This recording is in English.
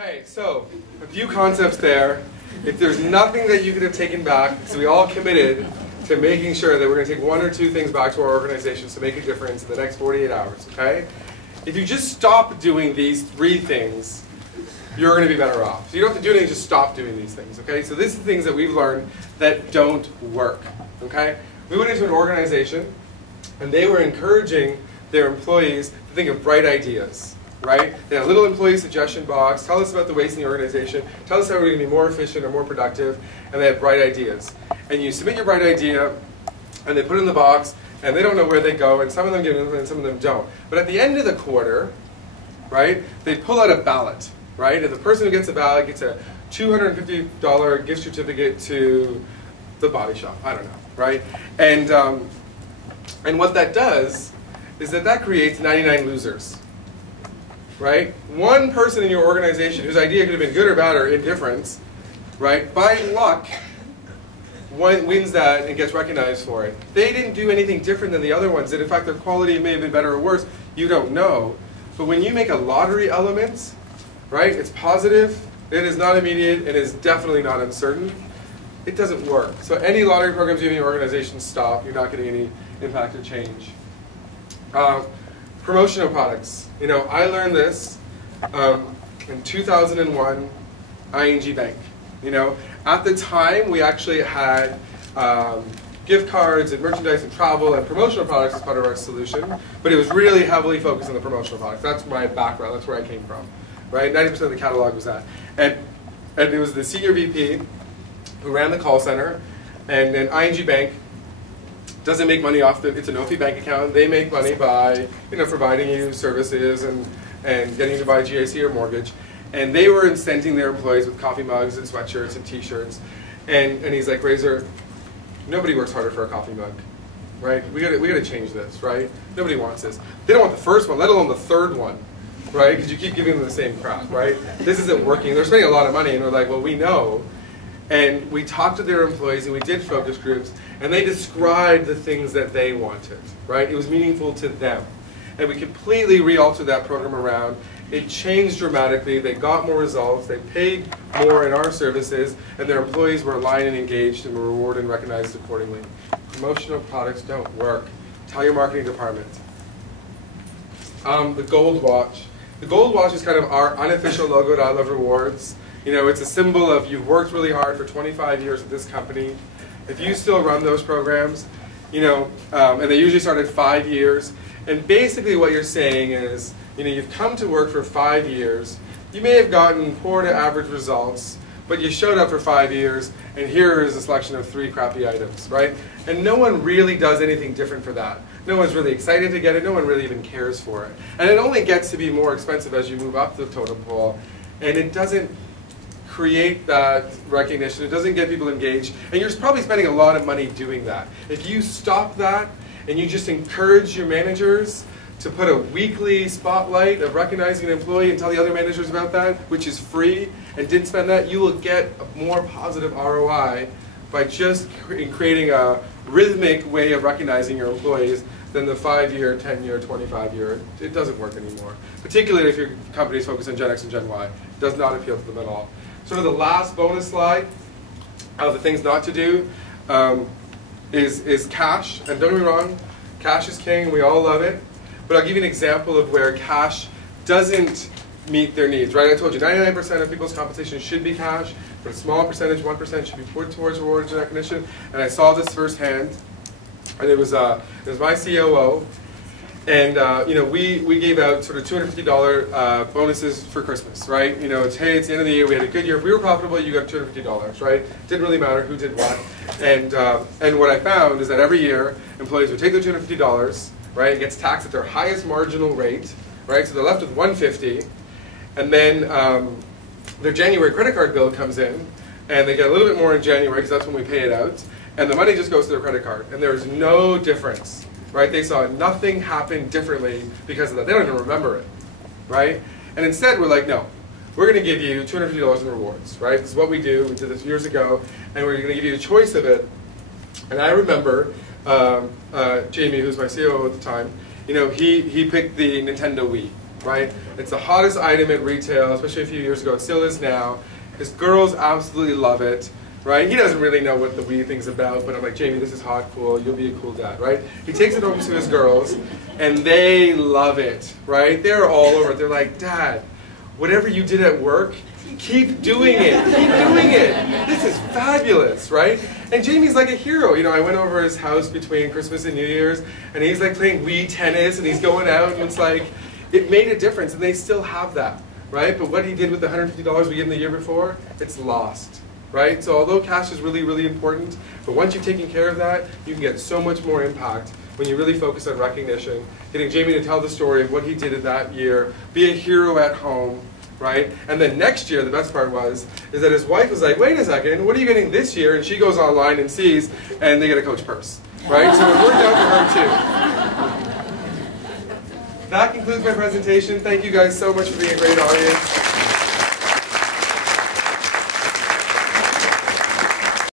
Okay, so a few concepts there. If there's nothing that you could have taken back, because we all committed to making sure that we're going to take one or two things back to our organizations to make a difference in the next 48 hours, okay? If you just stop doing these three things, you're going to be better off. So you don't have to do anything, just stop doing these things, okay? So these are the things that we've learned that don't work, okay? We went into an organization, and they were encouraging their employees to think of bright ideas, right? They had a little employee suggestion box, tell us about the waste in the organization, tell us how we're going to be more efficient or more productive, and they had bright ideas. And you submit your bright idea, and they put it in the box, and they don't know where they go, and some of them get it and some of them don't. But at the end of the quarter, right, they pull out a ballot, right? And the person who gets a ballot gets a $250 gift certificate to the body shop, I don't know, right? And what that does is that creates 99 losers, right? One person in your organization whose idea could have been good or bad or indifferent, right, by luck, wins that and gets recognized for it. They didn't do anything different than the other ones did. In fact, their quality may have been better or worse. You don't know. But when you make a lottery element, right, it's positive, it is not immediate, it is definitely not uncertain, it doesn't work. So any lottery programs you have in your organization, stop. You're not getting any impact or change. Promotional products. You know, I learned this in 2001, ING Bank. You know, at the time we actually had gift cards and merchandise and travel and promotional products as part of our solution, but it was really heavily focused on the promotional products. That's my background. That's where I came from, right? 90% of the catalog was that, and it was the senior VP who ran the call center, and then ING Bank doesn't make money off it's a no-fee bank account. They make money by, you know, providing you services and getting you to buy a GIC or mortgage. And they were incenting their employees with coffee mugs and sweatshirts and t-shirts. And he's like, Razor, nobody works harder for a coffee mug, right? We gotta change this, right? Nobody wants this. They don't want the first one, let alone the third one, right? Because you keep giving them the same crap, right? This isn't working. They're spending a lot of money, and we're like, well, we know. And we talked to their employees, and we did focus groups, and they described the things that they wanted, right? It was meaningful to them. And we completely re-altered that program around. It changed dramatically. They got more results. They paid more in our services, and their employees were aligned and engaged and were rewarded and recognized accordingly. Promotional products don't work. Tell your marketing department. The gold watch. The gold watch is kind of our unofficial logo at I Love Rewards. You know, it's a symbol of you've worked really hard for 25 years at this company. If you still run those programs, you know, and they usually start at 5 years, and basically what you're saying is, you know, you've come to work for 5 years, you may have gotten poor to average results, but you showed up for 5 years, and here is a selection of 3 crappy items, right? And no one really does anything different for that. No one's really excited to get it, no one really even cares for it. And it only gets to be more expensive as you move up the totem pole, and it doesn't create that recognition, it doesn't get people engaged, and you're probably spending a lot of money doing that. If you stop that, and you just encourage your managers to put a weekly spotlight of recognizing an employee and tell the other managers about that, which is free, and didn't spend that, you will get a more positive ROI by just creating a rhythmic way of recognizing your employees than the 5-year, 10-year, 25-year. It doesn't work anymore. Particularly if your company is focused on Gen X and Gen Y. It does not appeal to them at all. Sort of the last bonus slide of the things not to do is cash. And don't get me wrong, cash is king, we all love it. But I'll give you an example of where cash doesn't meet their needs, right? I told you 99% of people's compensation should be cash, but a small percentage, 1%, should be put towards rewards and recognition. And I saw this firsthand, and it was my COO. And you know, we gave out sort of $250 bonuses for Christmas, right? You know, it's, hey, it's the end of the year, we had a good year. If we were profitable, you got $250, right? Didn't really matter who did what. And what I found is that every year, employees would take their $250, right? It gets taxed at their highest marginal rate, right? So they're left with $150, and then their January credit card bill comes in, and they get a little bit more in January because that's when we pay it out, and the money just goes to their credit card, and there's no difference. Right? They saw nothing happen differently because of that. They don't even remember it, right? And instead, we're like, no, we're going to give you $250 in rewards, right? This is what we do. We did this years ago, and we're going to give you a choice of it. And I remember Jamie, who's my COO at the time, you know, he picked the Nintendo Wii, right? It's the hottest item at retail, especially a few years ago. It still is now. His girls absolutely love it, right? He doesn't really know what the weed thing's about, but I'm like, Jamie, this is hot, cool, you'll be a cool dad, right? He takes it home to his girls, and they love it, right? They're all over it. They're like, Dad, whatever you did at work, keep doing it, keep doing it. This is fabulous, right? And Jamie's like a hero. You know, I went over his house between Christmas and New Year's, and he's like playing Wii tennis, and he's going out, and it's like, it made a difference, and they still have that, right? But what he did with the $150 we gave him the year before, it's lost, right? So although cash is really, really important, but once you've taken care of that, you can get so much more impact when you really focus on recognition, getting Jamie to tell the story of what he did in that year, be a hero at home, right? And then next year, the best part is that his wife was like, wait a second, what are you getting this year? And she goes online and sees, and they get a Coach purse, right? So it worked out for her too. That concludes my presentation. Thank you guys so much for being a great audience.